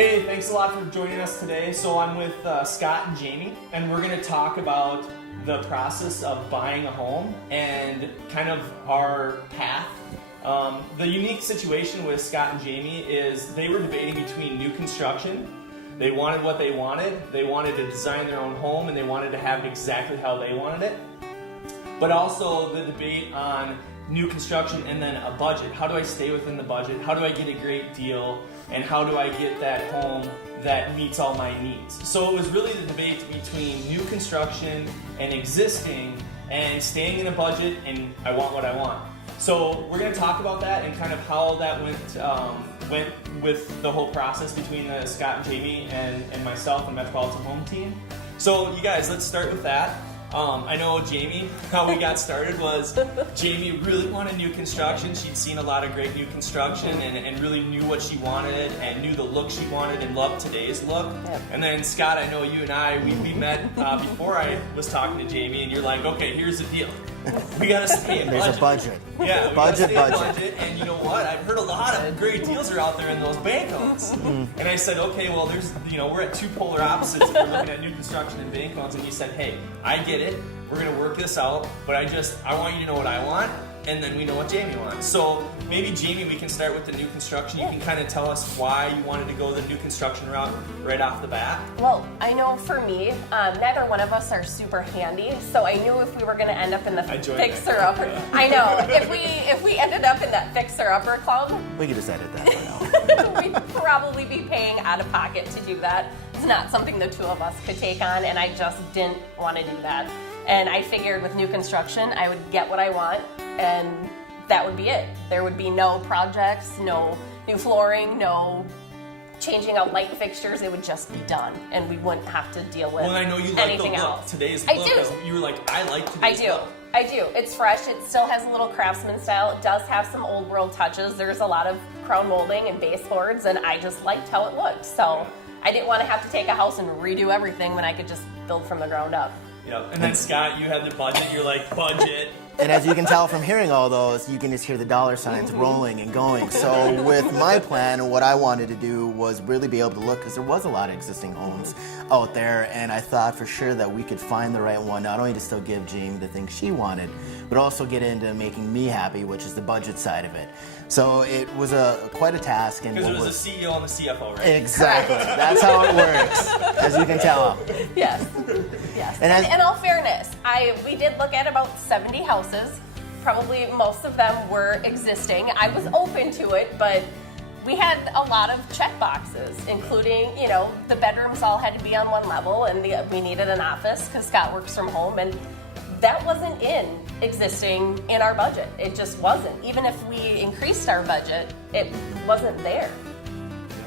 Hey, thanks a lot for joining us today. So I'm with Scott and Jamie, and we're going to talk about the process of buying a home and kind of our path. The unique situation with Scott and Jamie is they were debating between new construction. They wanted what they wanted. They wanted to design their own home, and they wanted to have it exactly how they wanted it. But also the debate on new construction and then a budget. How do I stay within the budget? How do I get a great deal? And how do I get that home that meets all my needs? So it was really the debate between new construction and existing and staying in a budget and I want what I want. So we're going to talk about that and kind of how that went with the whole process between Scott and Jamie and myself and Metropolitan Home Team. So you guys, let's start with that. I know Jamie, how we got started was Jamie really wanted new construction. She'd seen a lot of great new construction and really knew what she wanted and knew the look she wanted and loved today's look. Yep. And then Scott, I know you and I, we met before I was talking to Jamie, and you're like, okay, here's the deal. We gotta stay in budget. There's a budget. Yeah, we budget. And you know what? I've heard a lot of great deals are out there in those bank loans. And I said, okay, well, we're at two polar opposites if we're looking at new construction and bank loans. And you said, hey, I get it. We're gonna work this out, but I want you to know what I want, and then we know what Jamie wants. So maybe Jamie, we can start with the new construction. You can kind of tell us why you wanted to go the new construction route right off the bat. Well, I know for me, neither one of us are super handy, so I knew if we were going to end up in the fixer-upper, I know, if we ended up in that fixer-upper club, we could just edit that for now. We'd probably be paying out of pocket to do that. It's not something the two of us could take on, and I just didn't want to do that. And I figured with new construction, I would get what I want, and that would be it. There would be no projects, no new flooring, no changing out light fixtures. It would just be done, and we wouldn't have to deal with anything else. Well, I know you like the look. Else. Today's look. I do. You were like, I like today's look. I do. It's fresh. It still has a little craftsman style. It does have some old world touches. There's a lot of crown molding and baseboards, and I just liked how it looked. So I didn't want to have to take a house and redo everything when I could just build from the ground up. Yep. And then Scott, you had the budget. You're like, budget. And as you can tell from hearing all those, you can just hear the dollar signs rolling and going. So with my plan, what I wanted to do was really be able to look, because there was a lot of existing homes out there, and I thought for sure that we could find the right one, not only to still give Jamie the things she wanted, but also get into making me happy, which is the budget side of it. So it was quite a task. Because it was the CEO and the CFO, right? Exactly. That's how it works, as you can tell. Yes. And in all fairness, we did look at about 70 houses. Probably most of them were existing. I was open to it, but we had a lot of check boxes, including, the bedrooms all had to be on one level, and we needed an office because Scott works from home, and that wasn't existing in our budget. It just wasn't. Even if we increased our budget, it wasn't there.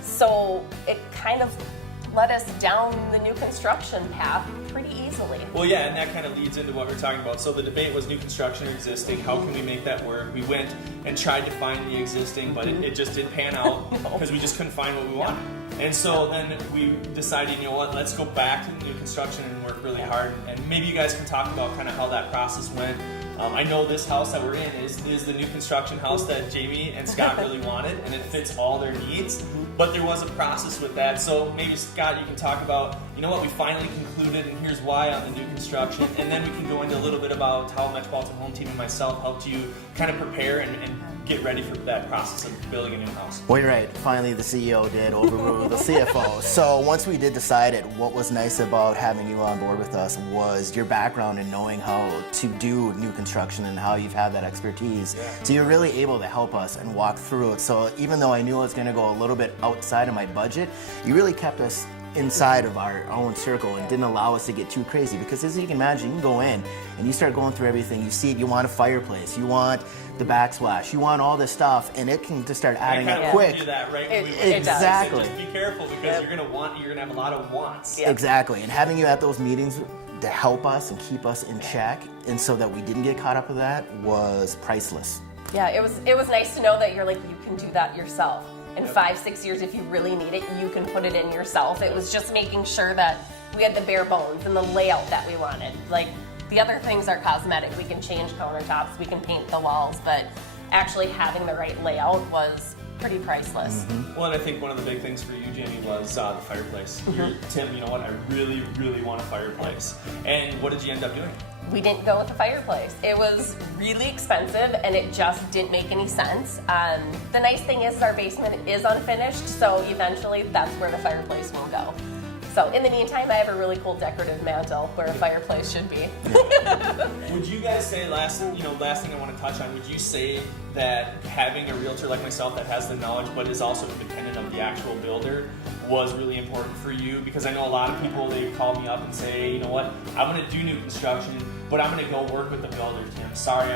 So it kind of led us down the new construction path pretty easily. Well, yeah, and that kind of leads into what we're talking about. So the debate was new construction or existing. How can we make that work? We went and tried to find the existing, but it just didn't pan out because we just couldn't find what we wanted. And so then we decided, you know what, let's go back to the new construction and work really hard. And maybe you guys can talk about kind of how that process went. I know this house that we're in is the new construction house that Jamie and Scott really wanted, and it fits all their needs. But there was a process with that. So maybe, Scott, you can talk about, we finally concluded, and here's why on the new construction. And then we can go into a little bit about how Metropolitan Home Team and myself helped you kind of prepare and get ready for that process of building a new house. Well, you're right. Finally, the CEO did overrule the CFO. So once we did decide it, what was nice about having you on board with us was your background in knowing how to do new construction and how you've had that expertise. Yeah. So you're really able to help us and walk through it. So even though I knew I was going to go a little bit outside of my budget, you really kept us inside of our own circle and didn't allow us to get too crazy, because as you can imagine, you can go in and you start going through everything. You see it, you want a fireplace, you want the backsplash, you want all this stuff, and it can just start adding up quick. Do that, right? Exactly. Just be careful, because you're gonna have a lot of wants. Yep. Exactly, and having you at those meetings to help us and keep us in check, and so that we didn't get caught up with that, was priceless. Yeah, it was nice to know that you're like, you can do that yourself. In 5-6 years, if you really need it, you can put it in yourself. It was just making sure that we had the bare bones and the layout that we wanted. Like, the other things are cosmetic. We can change countertops, we can paint the walls, but actually having the right layout was pretty priceless. Well, and I think one of the big things for you, Jamie, was the fireplace. Tim, you know what? I really, really want a fireplace. And what did you end up doing? We didn't go with a fireplace. It was really expensive and it just didn't make any sense. The nice thing is our basement is unfinished, so eventually that's where the fireplace will go. So in the meantime, I have a really cool decorative mantle where a fireplace should be. Would you guys say, last thing I want to touch on, would you say that having a realtor like myself that has the knowledge but is also independent of the actual builder was really important for you? Because I know a lot of people, they call me up and say, you know what, I'm going to do new construction, but I'm going to go work with the builder, Tim. Sorry,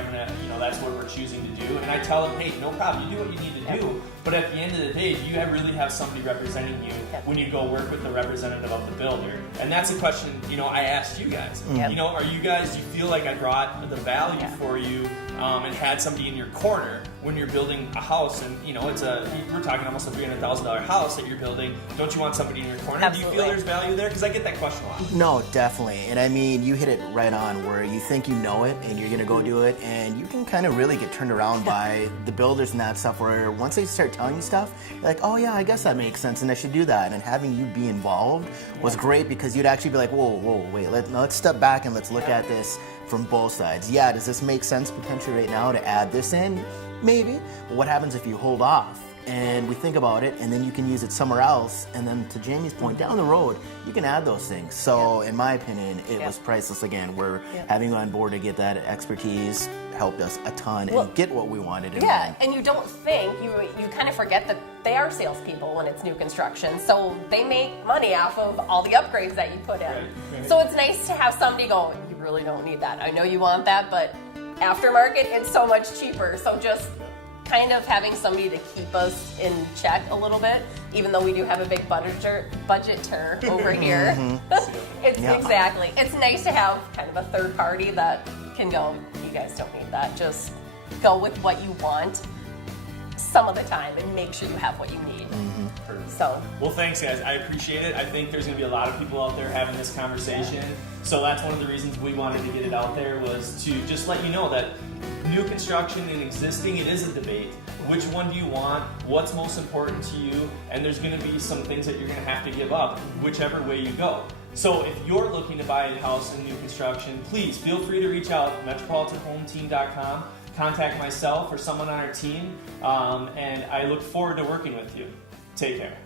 that's what we're choosing to do. And I tell them, hey, no problem, you do what you need to do. But at the end of the day, you really have somebody representing you when you go work with the representative of the builder. And that's a question, I asked you guys. Do you feel like I brought the value for you and had somebody in your corner when you're building a house? And, we're talking almost a $300,000 house that you're building. Don't you want somebody in your corner? Absolutely. Do you feel there's value there? Because I get that question a lot. No, definitely. And I mean, you hit it right on where you think you know it and you're going to go do it, and you can kind of really get turned around by the builders and that stuff, where once they start telling you stuff, you're like, oh yeah, I guess that makes sense and I should do that. And having you be involved was great, because you'd actually be like, whoa, wait, let's step back and let's look at this from both sides. Yeah, does this make sense potentially right now to add this in? Maybe. But what happens if you hold off and we think about it, and then you can use it somewhere else, and then to Jamie's point, down the road, you can add those things. So in my opinion, it was priceless again. We're having you on board to get that expertise helped us a ton and get what we wanted in mind. And you don't think, you kind of forget that they are salespeople when it's new construction, so they make money off of all the upgrades that you put in. Right. So it's nice to have somebody go, you really don't need that. I know you want that, but aftermarket, it's so much cheaper. So just kind of having somebody to keep us in check a little bit, even though we do have a big budgeter over here. Exactly. It's nice to have kind of a third party that can go, you guys don't need that. Just go with what you want some of the time and make sure you have what you need. So, well, thanks guys, I appreciate it. I think there's going to be a lot of people out there having this conversation, so that's one of the reasons we wanted to get it out there, was to just let you know that new construction and existing, it is a debate. Which one do you want? What's most important to you? And there's going to be some things that you're going to have to give up, whichever way you go. So if you're looking to buy a house in new construction, please feel free to reach out, MetropolitanHomeTeam.com. Contact myself or someone on our team, and I look forward to working with you. Take care.